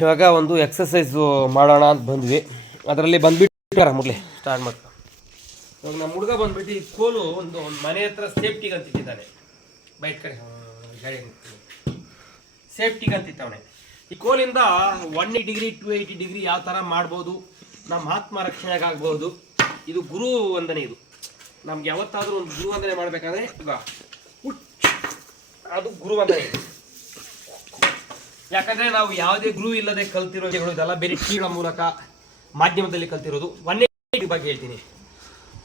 ಇವಾಗ ಒಂದು ಎಕ್ಸಸೈಸು ಮಾಡೋಣ ಅಂತ ಬಂದ್ವಿ. ಅದರಲ್ಲಿ ಬಂದ್ಬಿಟ್ಟು ಮುರಳಿ ಸ್ಟಾರ್ಟ್ ಮಾಡ್ಕೊ. ಇವಾಗ ನಮ್ಮ ಹುಡುಗ ಬಂದ್ಬಿಟ್ಟು ಈ ಕೋಲು ಒಂದು ಮನೆ ಹತ್ರ ಸೇಫ್ಟಿಗೆ ಅಂತಿದ್ದಾನೆ. ಬೈಕ್ ಕಡೆ ಗಾಡಿ ಸೇಫ್ಟಿಗೆ ಅಂತಿತ್ತವನೆ. ಈ ಕೋಲಿಂದ 180 ಡಿಗ್ರಿ 280 ಡಿಗ್ರಿ ಯಾವ ಥರ ಮಾಡ್ಬೋದು, ನಮ್ಮ ಆತ್ಮ ರಕ್ಷಣೆಗಾಗ್ಬೋದು. ಇದು ಗುರು ವಂದನೆ. ಇದು ನಮ್ಗೆ ಯಾವತ್ತಾದರೂ ಒಂದು ಗುರು ವಂದನೆ ಮಾಡಬೇಕಾದ್ರೆ ಈಗ ಅದು ಗುರು ವಂದನೆ. ಯಾಕಂದರೆ ನಾವು ಯಾವುದೇ ಗುರು ಇಲ್ಲದೆ ಕಲ್ತಿರೋದು ಇದೆಲ್ಲ ಬೇರೆ ಟಿವಿಗಳ ಮೂಲಕ ಮಾಧ್ಯಮದಲ್ಲಿ ಕಲ್ತಿರೋದು. 180 ಬಗ್ಗೆ ಹೇಳ್ತೀನಿ.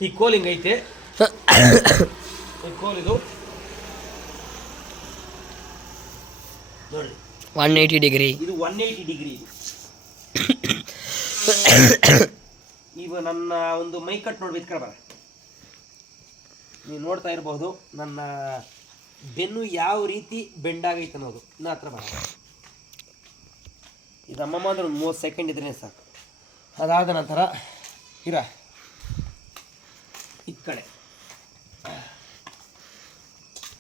ಈ ಕೋಲ್ ಹಿಂಗೈತೆ, ಈ ಕೋಲ್ ಇದು ನೋಡಿ 180 ಡಿಗ್ರಿ. ಇದು 180 ಡಿಗ್ರಿ. ಈಗ ನನ್ನ ಒಂದು ಮೈ ಕಟ್ ನೋಡ್ಬೇಕು ಬರ, ನೀವು ನೋಡ್ತಾ ಇರಬಹುದು ನನ್ನ ಬೆನ್ನು ಯಾವ ರೀತಿ ಬೆಂಡಾಗೈತೆ ಅನ್ನೋದು. ಇನ್ನ ಹತ್ರ ಬರ, ಇದು ಅಮ್ಮಮ್ಮ ಅಂದ್ರೆ ಒಂದು 30 ಸೆಕೆಂಡ್ ಇದ್ರೆ ಸಾಕು. ಅದಾದ ನಂತರ ಈ ಕಡೆ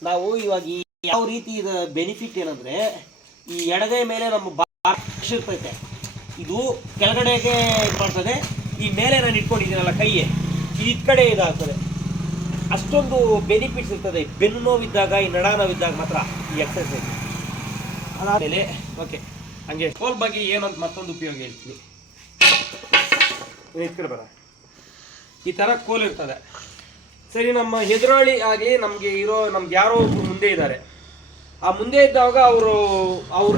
ನಾವು ಇವಾಗ ಯಾವ ರೀತಿ ಇದು ಬೆನಿಫಿಟ್ ಏನಂದ್ರೆ, ಈ ಎಡಗೈ ಮೇಲೆ ನಮ್ಮ ಇರ್ತೈತೆ, ಇದು ಕೆಳಗಡೆಗೆ ಮಾಡ್ತದೆ. ಈ ಮೇಲೆ ನಾನು ಇಟ್ಕೊಂಡಿದ್ದೀನಲ್ಲ ಕೈಯೇ, ಈ ಕಡೆ ಇದಾಗ್ತದೆ. ಅಷ್ಟೊಂದು ಬೆನಿಫಿಟ್ಸ್ ಇರ್ತದೆ ಬೆನ್ನು ನೋವಿದ್ದಾಗ, ಈ ನಡ ನೋವಿದ್ದಾಗ ಮಾತ್ರ ಈ ಎಕ್ಸರ್ಸೈಸ್. ಅದಾದಮೇಲೆ ಓಕೆ, ಹಂಗೆ ಕೋಲ್ ಬಗ್ಗೆ ಏನಂತ ಮತ್ತೊಂದು ಉಪಯೋಗ ಹೇಳ್ತೀನಿ. ಕಡೆ ಬರ, ಈ ಥರ ಕೋಲ್ ಇರ್ತದೆ. ಸರಿ, ನಮ್ಮ ಎದುರಾಳಿ ಆಗಲಿ ನಮಗೆ ನಮ್ಗೆ ಯಾರೋ ಮುಂದೆ ಇದ್ದಾರೆ. ಆ ಮುಂದೆ ಇದ್ದಾಗ ಅವ್ರು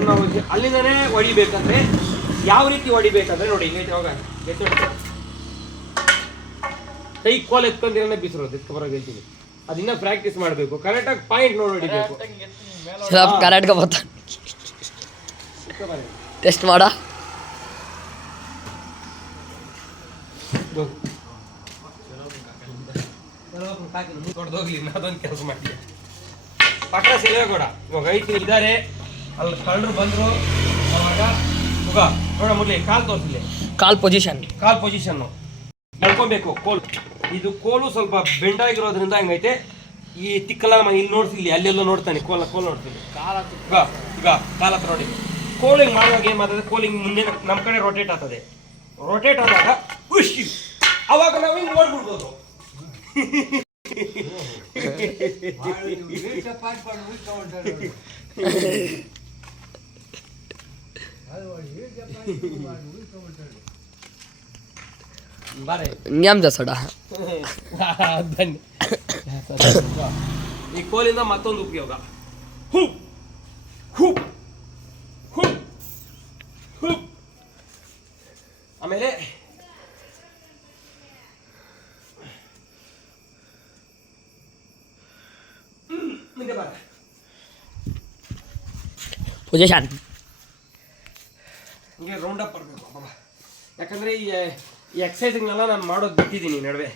ನಾವು ಅಲ್ಲಿಂದನೇ ಹೊಡಿಬೇಕಂದ್ರೆ ಯಾವ ರೀತಿ ಹೊಡಿಬೇಕಂದ್ರೆ ನೋಡಿ, ಹಿಂಗೈತೆ. ಅವಾಗ ಕೈ ಕೋಲ್ ಎತ್ಕೊಂಡಿರೋನೇ ಬಿಸಿರೋದು ಎತ್ಕೊ ಬರೋದು ಹೇಳ್ತೀನಿ. ಅದನ್ನ ಪ್ರಾಕ್ಟೀಸ್ ಮಾಡಬೇಕು. ಕರೆಕ್ಟಾಗಿ ಪಾಯಿಂಟ್ ನೋಡಿ ಹೊಡಿಬೇಕು. ಟೆಸ್ಟ್ ಮಾಡ ದೊಡ್ಡದೋಗ್ಲಿ, ಅದೊಂದು ಕೆಲಸ ಮಾಡಿ ಪಕ್ಕ ಸಿಗೋಡ. ಇವಾಗ ಐತಿ ಇದ್ದಾರೆ, ಅಲ್ಲಿ ಕಳ್ಳರು ಬಂದರು. ಅವಾಗ ನೋಡ ಮುರಳಿ ಕಾಲ್ ತೋರಿಸಲಿ, ಕಾಲ್ ಪೊಸಿಷನ್ನು ನಡ್ಕೊಬೇಕು. ಇದು ಕೋಲು ಸ್ವಲ್ಪ ಬೆಂಡಾಗಿರೋದ್ರಿಂದ ಹಂಗೈತೆ. ಈ ತಿಕ್ಕಲ ಇಲ್ಲಿ ನೋಡ್ತಿಲ್ಲಿ, ಅಲ್ಲೆಲ್ಲ ನೋಡ್ತಾನೆ ಕೋಲ್ ನೋಡ್ತೀನಿ. ಕಾಲ ಹತ್ರ ನೋಡಿ. ಕೋಲಿಂಗ್ ಮಾಡುವಾಗ ಏನು ಮಾಡ್ತದೆ, ಕೋಲಿಂಗ್ ಮುಂದೆ ನಮ್ಮ ಕಡೆ ರೊಟೇಟ್ ಆಗ್ತದೆ. ರೊಟೇಟ್ ಆದಾಗ ಖುಷಿ, ಅವಾಗ ನಾವು ಹಿಂಗೆ ನೋಡ್ಬಿಡ್ಬೋದು. ಈ ಕೋಲಿಂದ ಮತ್ತೊಂದು ಉಪಯೋಗ, ಆಮೇಲೆ ಪೊಸಿಷನ್ ಹಿಂಗೆ ರೌಂಡ್ ಅಪ್ ಬರಬೇಕು. ಯಾಕಂದರೆ ಈ ಎಕ್ಸಸೈಸ್ಗಳನ್ನೆಲ್ಲ ನಾನು ಮಾಡೋದು ಬಿಟ್ಟಿದ್ದೀನಿ ನಡುವೆ.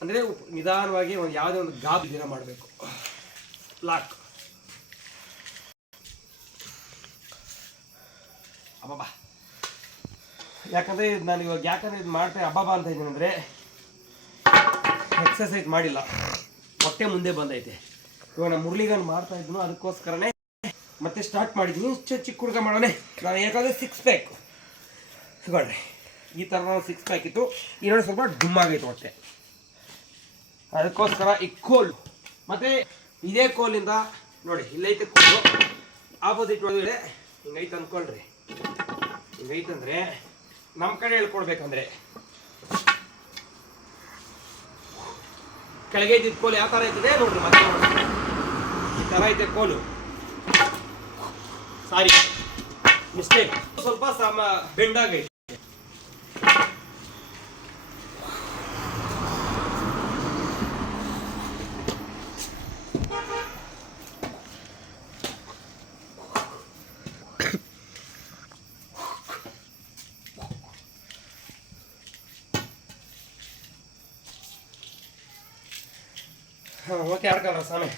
ಅಂದರೆ ನಿಧಾನವಾಗಿ ಒಂದು ಯಾವುದೇ ಒಂದು ಗಾಬ್ ದಿನ ಮಾಡಬೇಕು. ಲಾಕ್ ಅಬ್ಬಬ್ಬಾ. ಯಾಕಂದರೆ ನಾನು ಇವಾಗ ಇದು ಮಾಡ್ತಾ ಅಬ್ಬಬ್ಬಾ ಅಂತ ಇದ್ದೀನಿ ಅಂದರೆ ಎಕ್ಸಸೈಸ್ ಮಾಡಿಲ್ಲ, ಹೊಟ್ಟೆ ಮುಂದೆ ಬಂದೈತೆ. ಇವಾಗ ನಾನು ಮುರಳಿಗನ್ ಮಾಡ್ತಾ ಇದ್ನು, ಅದಕ್ಕೋಸ್ಕರನೇ ಮತ್ತೆ ಸ್ಟಾರ್ಟ್ ಮಾಡಿದ್ದೀನಿ. ಚಿಕ್ಕ ಹುಡುಗ ಮಾಡೋಣ ನಾನು. ಯಾಕಂದರೆ 6 ಪ್ಯಾಕ್ ತಗೊಳ್ರಿ, ಈ ಥರ 6 ಪ್ಯಾಕ್ ಇತ್ತು. ಇನ್ನೊಂದು ಸ್ವಲ್ಪ ಡುಮ್ಮಾಗೈತೆ ಹೊಟ್ಟೆ. ಅದಕ್ಕೋಸ್ಕರ ಈ ಕೋಲ್ ಮತ್ತು ಇದೇ ಕೋಲಿಂದ ನೋಡಿ, ಇಲ್ಲೈತೆ ಕೋಲು, ಆಪೋಸಿಟ್ ಒಳಗಡೆ ಹಿಂಗೈತೆ ಅಂದ್ಕೊಳ್ರಿ. ಹಿಂಗೈತಂದರೆ ನಮ್ಮ ಕಡೆ ಹೇಳ್ಕೊಡ್ಬೇಕಂದ್ರೆ ಕೆಳಗೆ ಇದ್ದಿದ್ದು ಕೋಲು ಯಾವ ಥರ ಐತದೆ ನೋಡ್ರಿ. ಮತ್ತೆ ಈ ಥರ ಐತೆ ಕೋಲು. ಸಾರಿ, ಮಿಸ್ಟೇಕ್, ಸ್ವಲ್ಪ ಬೆಂಡಾಗೈತೆ. ಓಕೆ, ಆಡ್ಕೊಳ್ರ ಸ್ವಾಮಿ.